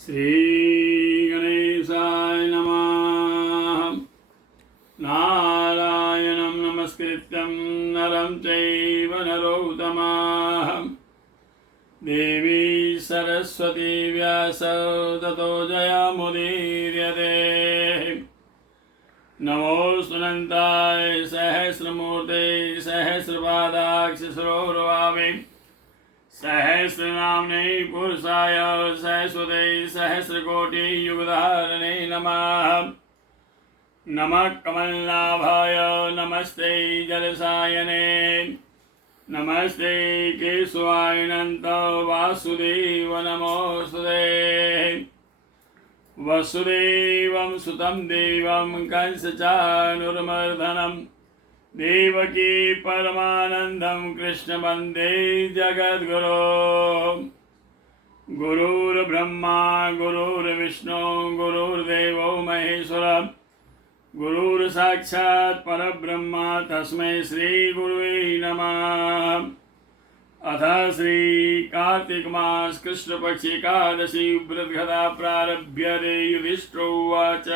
श्रीगणेशाय नमः। नारायणं नमस्कृत्यं नरं चैव नरोत्तमः देवी सरस्वती व्यासो ततो जयमुदीर्यते। नमोऽस्तुनन्ताय सहस्रमूर्ते सहस्रपादाक्षसरोर्वावे सहस्रनाम्ने पुरुषाय सहस्वते सहस्रकोटियुगधारणे नमः। नमः कमलनाभाय नमस्ते जलसायने नमस्ते केशवाय अनंत वासुदेव नमोस्तुते। वसुदेवं सुतं देवं कंसचाणूरमर्दनं देवकी परमानंदं कृष्ण वंदे जगद्गुरो। गुरुर्ब्रह्मा गुरुर्विष्णु गुरुर्देवो महेश्वर गुरुर्साक्षात् परब्रह्म तस्मै श्री गुरुवे नमः। अथ श्री कार्तिक मास कृष्ण पक्ष एकादशी व्रतकथा प्रारभ्य युधिष्ठिरोवाच।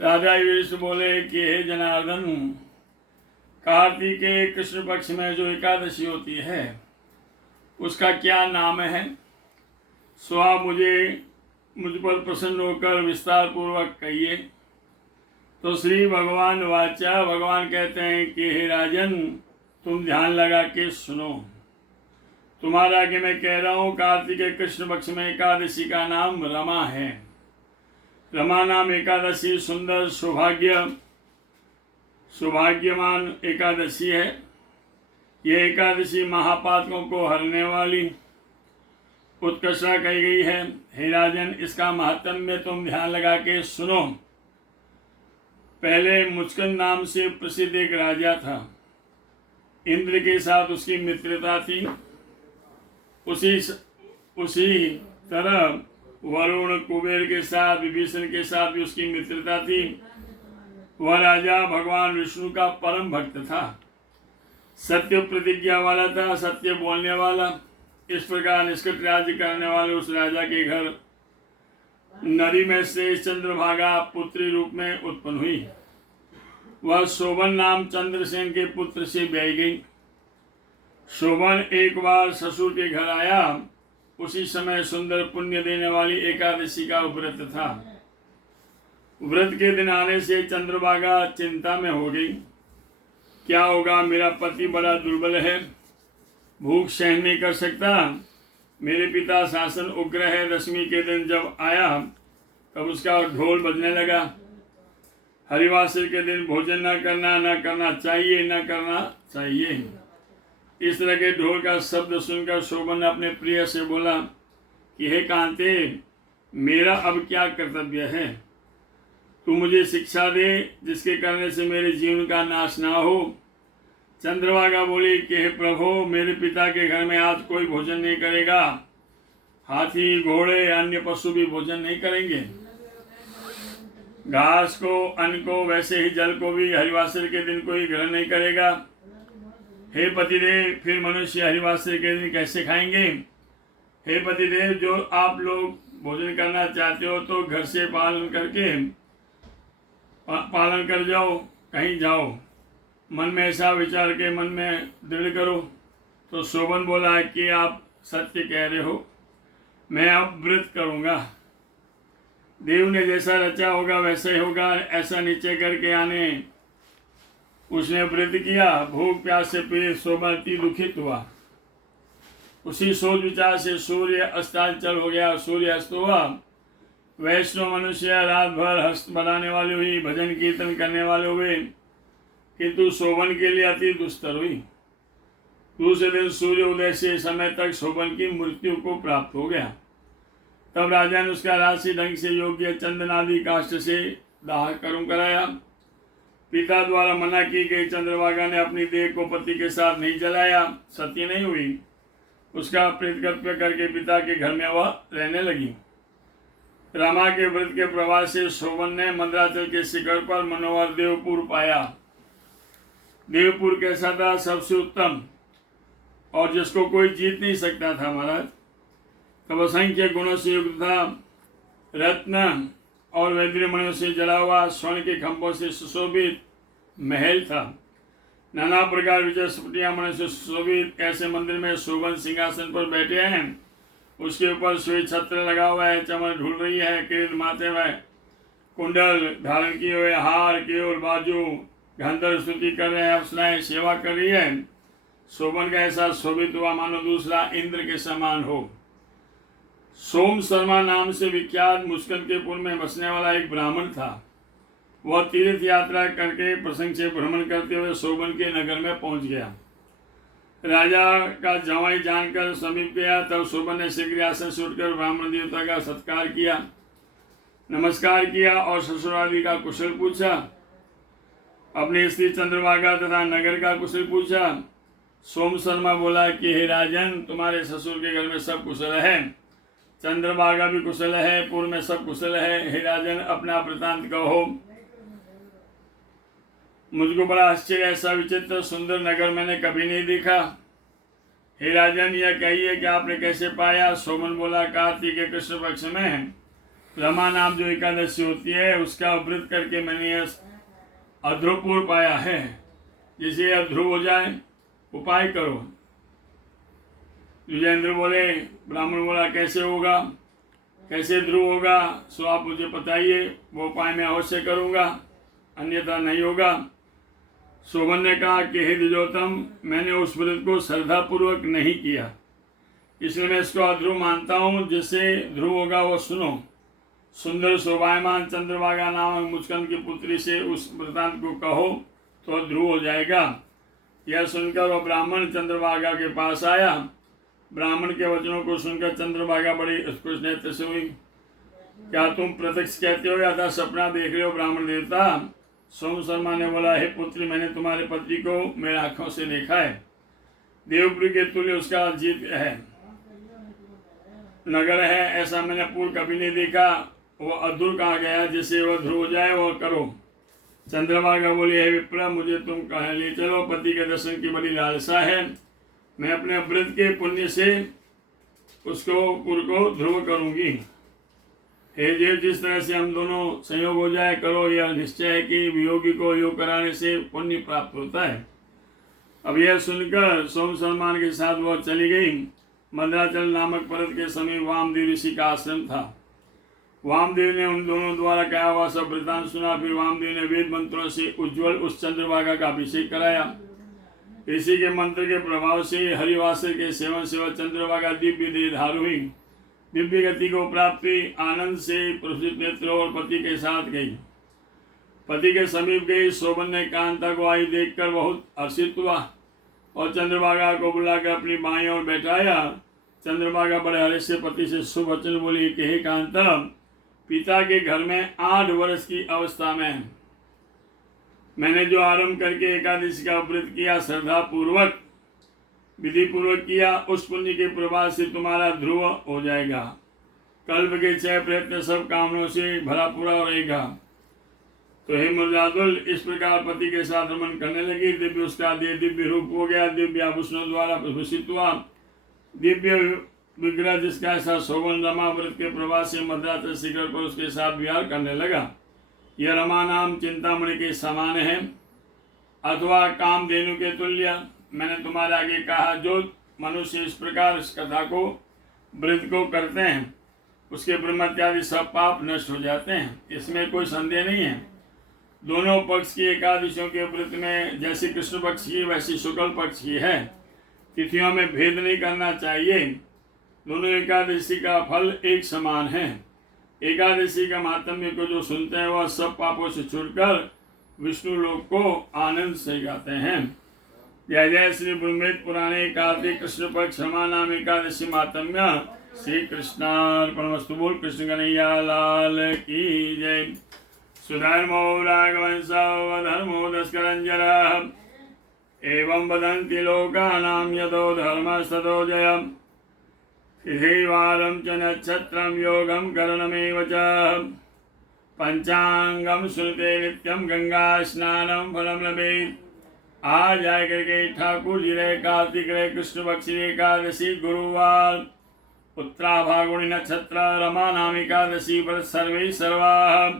राजा युधिष्ठिर बोले कि हे जनार्दन, कार्तिक के कृष्ण पक्ष में जो एकादशी होती है उसका क्या नाम है, सो आप मुझ पर प्रसन्न होकर विस्तार पूर्वक कहिए। तो श्री भगवान वाचा, भगवान कहते हैं कि हे राजन, तुम ध्यान लगा के सुनो। तुम्हारा आगे मैं कह रहा हूँ, कार्तिक के कृष्ण पक्ष में एकादशी का नाम रमा है। रमा नाम एकादशी सुंदर सौभाग्यमान एकादशी है। यह एकादशी महापातकों को हरने वाली उत्कृष्टा कही गई है। हे राजन, इसका महात्म्य तुम ध्यान लगा के सुनो। पहले मुचकंद नाम से प्रसिद्ध एक राजा था। इंद्र के साथ उसकी मित्रता थी। उसी तरह वरुण कुबेर के साथ, विभीषण के साथ भी उसकी मित्रता थी। वह राजा भगवान विष्णु का परम भक्त था, सत्य प्रतिज्ञा वाला था, सत्य बोलने वाला। इस प्रकार निष्कट राज्य करने वाले उस राजा के घर नरी में से चंद्रभागा पुत्री रूप में उत्पन्न हुई। वह शोभन नाम चंद्रसेन के पुत्र से ब्याही गई। शोभन एक बार ससुर के घर आया। उसी समय सुंदर पुण्य देने वाली एकादशी का व्रत था। व्रत के दिन आने से चंद्रभागा चिंता में हो गई। क्या होगा, मेरा पति बड़ा दुर्बल है, भूख सहन नहीं कर सकता। मेरे पिता शासन उग्र है। दशमी के दिन जब आया तब उसका ढोल बजने लगा। हरिवासर के दिन भोजन न करना चाहिए। इस तरह के ढोल का शब्द सुनकर शोभन ने अपने प्रिय से बोला कि हे कांते, मेरा अब क्या कर्तव्य है, तू मुझे शिक्षा दे जिसके करने से मेरे जीवन का नाश ना हो। चंद्रभागा बोली कि हे प्रभु, मेरे पिता के घर में आज कोई भोजन नहीं करेगा। हाथी घोड़े अन्य पशु भी भोजन नहीं करेंगे। घास को, अन्न को, वैसे ही जल को भी हरिवासर के दिन कोई ग्रहण नहीं करेगा। हे पतिदेव, फिर मनुष्य हरिवासर के दिन कैसे खाएंगे। हे पतिदेव, जो आप लोग भोजन करना चाहते हो तो घर से पालन कर जाओ, कहीं जाओ। मन में ऐसा विचार के मन में दृढ़ करो। तो शोभन बोला कि आप सत्य कह रहे हो, मैं अब व्रत करूँगा। देव ने जैसा रचा होगा वैसा ही होगा, ऐसा नीचे करके आने उसने व्रत किया। भूख प्यास से पीड़ित शोभन अति दुखित हुआ। उसी सोच विचार से सूर्य अस्ताचल हो गया। सूर्य अस्त हुआ। वैष्णव मनुष्य रात भर हस्त बनाने वाले हुई, भजन कीर्तन करने वाले हुए, किंतु शोभन के लिए अति दुस्तर हुई। दूसरे दिन सूर्य उदय से समय तक शोभन की मृत्यु को प्राप्त हो गया। तब राजा ने उसका राशि ढंग से योग्य चंदन आदि काष्ठ से दाह कर्म कराया। पिता द्वारा मना की गई चंद्रभागा ने अपनी देह को पति के साथ नहीं जलाया, सत्य नहीं हुई। उसका प्रेतकर्तव्य करके पिता के घर में वह रहने लगी। रमा के व्रत के प्रभाव से शोभन ने मंदराचल के शिखर पर मनोहर देवपुर पाया। देवपुर कैसा था? सबसे उत्तम, और जिसको कोई जीत नहीं सकता था महाराज। तब असंख्य गुणों से युक्त था। रत्न और वैद्य मणियों से जला हुआ स्वर्ण के खंभों से सुशोभित महल था। नाना प्रकार विजय स्फटिया मणि से सुशोभित ऐसे मंदिर में शोभन सिंहासन पर बैठे हैं। उसके ऊपर श्वेत छत्र लगा हुआ है, चमक ढुल रही है, किरीट माथे में कुंडल धारण किए हुए, हार केवल बाजू, गंधर्व स्तुति कर रहे हैं, अप्सराएं सेवा कर रही है। शोभन का ऐसा शोभित हुआ मानो दूसरा इंद्र के समान हो। सोम शर्मा नाम से विख्यात मुस्कंदपुर में बसने वाला एक ब्राह्मण था। वह तीर्थ यात्रा करके प्रसंग से भ्रमण करते हुए शोभन के नगर में पहुंच गया। राजा का जवाई जानकर समीप गया, तब शोभन ने शीघ्र आसन से उठकर ब्राह्मण देवता का सत्कार किया, नमस्कार किया और ससुराली का कुशल पूछा। अपनी स्त्री चंद्रभागा तथा नगर का कुशल पूछा। सोम शर्मा बोला कि हे राजन, तुम्हारे ससुर के घर में सब कुशल है, चंद्रभागा भी कुशल है, पूर्व में सब कुशल है। हे राजन, अपना वृतांत कहो। मुझको बड़ा आश्चर्य, ऐसा विचित्र सुंदर नगर मैंने कभी नहीं देखा। हे राजन, यह कहिए कि आपने कैसे पाया। सोमन बोला, कार्तिक के कृष्ण पक्ष में रमा नाम जो एकादशी होती है उसका व्रत करके मैंने अध्रुवपुर पाया है। जिसे अध्रुव हो जाए उपाय करो। विजयेंद्र बोले, ब्राह्मण बोला, कैसे होगा, कैसे ध्रुव होगा, सो आप मुझे बताइए, वो उपाय मैं अवश्य करूँगा, अन्यथा नहीं होगा। शोभन ने कहा कि हे द्विजोतम, मैंने उस व्रत को श्रद्धापूर्वक नहीं किया, इसलिए मैं इसको अध्रुव मानता हूँ। जिससे ध्रुव होगा वो सुनो। सुंदर शोभायमान चंद्रभागा नामक मुस्कंद की पुत्री से उस वृतांत को कहो तो ध्रुव हो जाएगा। यह सुनकर वह ब्राह्मण चंद्रभागा के पास आया। ब्राह्मण के वचनों को सुनकर चंद्रभागा बड़ी उत्कृष्ट नेत्र से हुई। क्या तुम प्रत्यक्ष कहते हो या सपना देख रहे हो ब्राह्मण देवता? सोम शर्मा ने बोला, हे पुत्री, मैंने तुम्हारे पति को मेरे आंखों से देखा है। देवपुरी के तुल्य उसका जीत है, नगर है, ऐसा मैंने पूर्व कभी नहीं देखा। वह अधूर कहा गया, जिससे वह ध्रुव हो जाए वह करो। चंद्रभागा बोली, हे विप्र, मुझे तुम कहाँ ले चलो, पति के दर्शन की बड़ी लालसा है। मैं अपने व्रत के पुण्य से उसको पुर को ध्रुव करूंगी। हे देव, जिस तरह से हम दोनों संयोग हो जाए करो। यह निश्चय है कि वियोगी को योग कराने से पुण्य प्राप्त होता है। अब यह सुनकर सोम शर्मा के साथ वह चली गई। मंदराचल नामक पर्वत के समीप वामदेव ऋषि का आश्रम था। वामदेव ने उन दोनों द्वारा कहा हुआ सब वृतांत सुना। फिर वामदेव ने वेद मंत्रों से उज्ज्वल उस चंद्रभागा का अभिषेक कराया। ऋषि के मंत्र के प्रभाव से हरिवासर के सेवन से वह चंद्रभागा दिव्य देहधार हुई। दिव्य गति को प्राप्ति आनंद से प्रफुल्लित नेत्र और पति के साथ गई। पति के समीप गई। शोभन ने कांता को आई देखकर बहुत हर्षित हुआ और चंद्रभागा को बुलाकर अपनी बाईं ओर बैठाया। चंद्रभागा बड़े हर्ष से पति से शुभ वचन बोली कि हे कांता, पिता के घर में 8 वर्ष की अवस्था में मैंने जो आरंभ करके एकादशी का व्रत किया, श्रद्धा पूर्वक विधि पूर्वक किया, उस पुण्य के प्रभाव से तुम्हारा ध्रुव हो जाएगा। कल्प के 6 प्रयत्न सब कामनों से भरा पूरा रहेगा। तो हे मुर्जादुल, इस प्रकार पति के साथ रमन करने लगी। दिव्य उसका देह दिव्य रूप हो गया, दिव्य आभूषणों द्वारा प्रभूषित हुआ। दिव्य विग्रह जिसका ऐसा शोभन रमा व्रत के प्रभाव से मद्राचल शिखर पर उसके साथ विहार करने लगा। यह रमा नाम चिंतामणि के समान है अथवा कामधेनु के तुल्य। मैंने तुम्हारे आगे कहा, जो मनुष्य इस प्रकार इस कथा को व्रत को करते हैं उसके ब्रह्म इत्यादि सब पाप नष्ट हो जाते हैं, इसमें कोई संदेह नहीं है। दोनों पक्ष की एकादशियों के व्रत में जैसे कृष्ण पक्ष की वैसी शुक्ल पक्ष की है। तिथियों में भेद नहीं करना चाहिए। दोनों एकादशी का फल एक समान है। एकादशी का महात्म्य को जो सुनते हैं वह सब पापों से छूटकर विष्णु लोक को आनंद से गाते हैं। जय जय श्री ब्रह्मेद पुराणे कार्तिक कृष्ण पक्ष रमा नाम एकादशी महात्म्य। श्री कृष्णार्पणमस्तु। बोल कृष्ण कन्हैया लाल की जय। सुधर्मो राघवंशो धर्मो दस्करंजरः एवं वदन्ति लोकानां यतो धर्मस्ततो जयम्। तिथिवारं च नक्षत्रं योगं करणमेव च पंचांगम सुनते नित्यं गंगा स्नानं फलं लभेत्। आज आए करके ठाकुर जी रहे कार्तिक रहे कृष्ण पक्ष एकादशी गुरुवार उत्तरा फागुनी नक्षत्र रमा नाम एकादशी व्रत सर्वे सर्वाः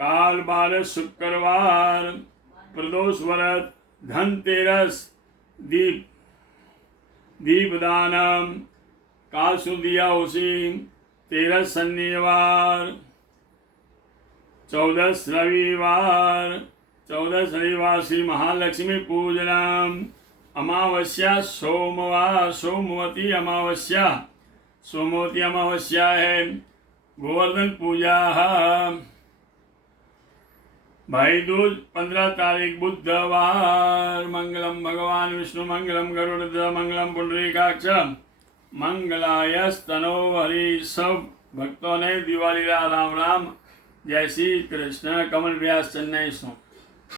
काल बाल शुक्रवार प्रदोष व्रत धनतेरस दीपदान काल सुदिया उसी 13 शनिवार 14 रविवार श्री महालक्ष्मी पूजना अमावस्या सोमवार सोमवती अमावस्या है गोवर्धन पूजा भाई दूज 15 तारीख बुधवार मंगलम भगवान विष्णु मंगलम गरुड़ मंगलम पुंडरीकाक्ष मंगलाय स्तनो हरि। सब भक्तों ने दिवाली राम राम। जय श्री कृष्ण। कमल व्यास चेन्नई से।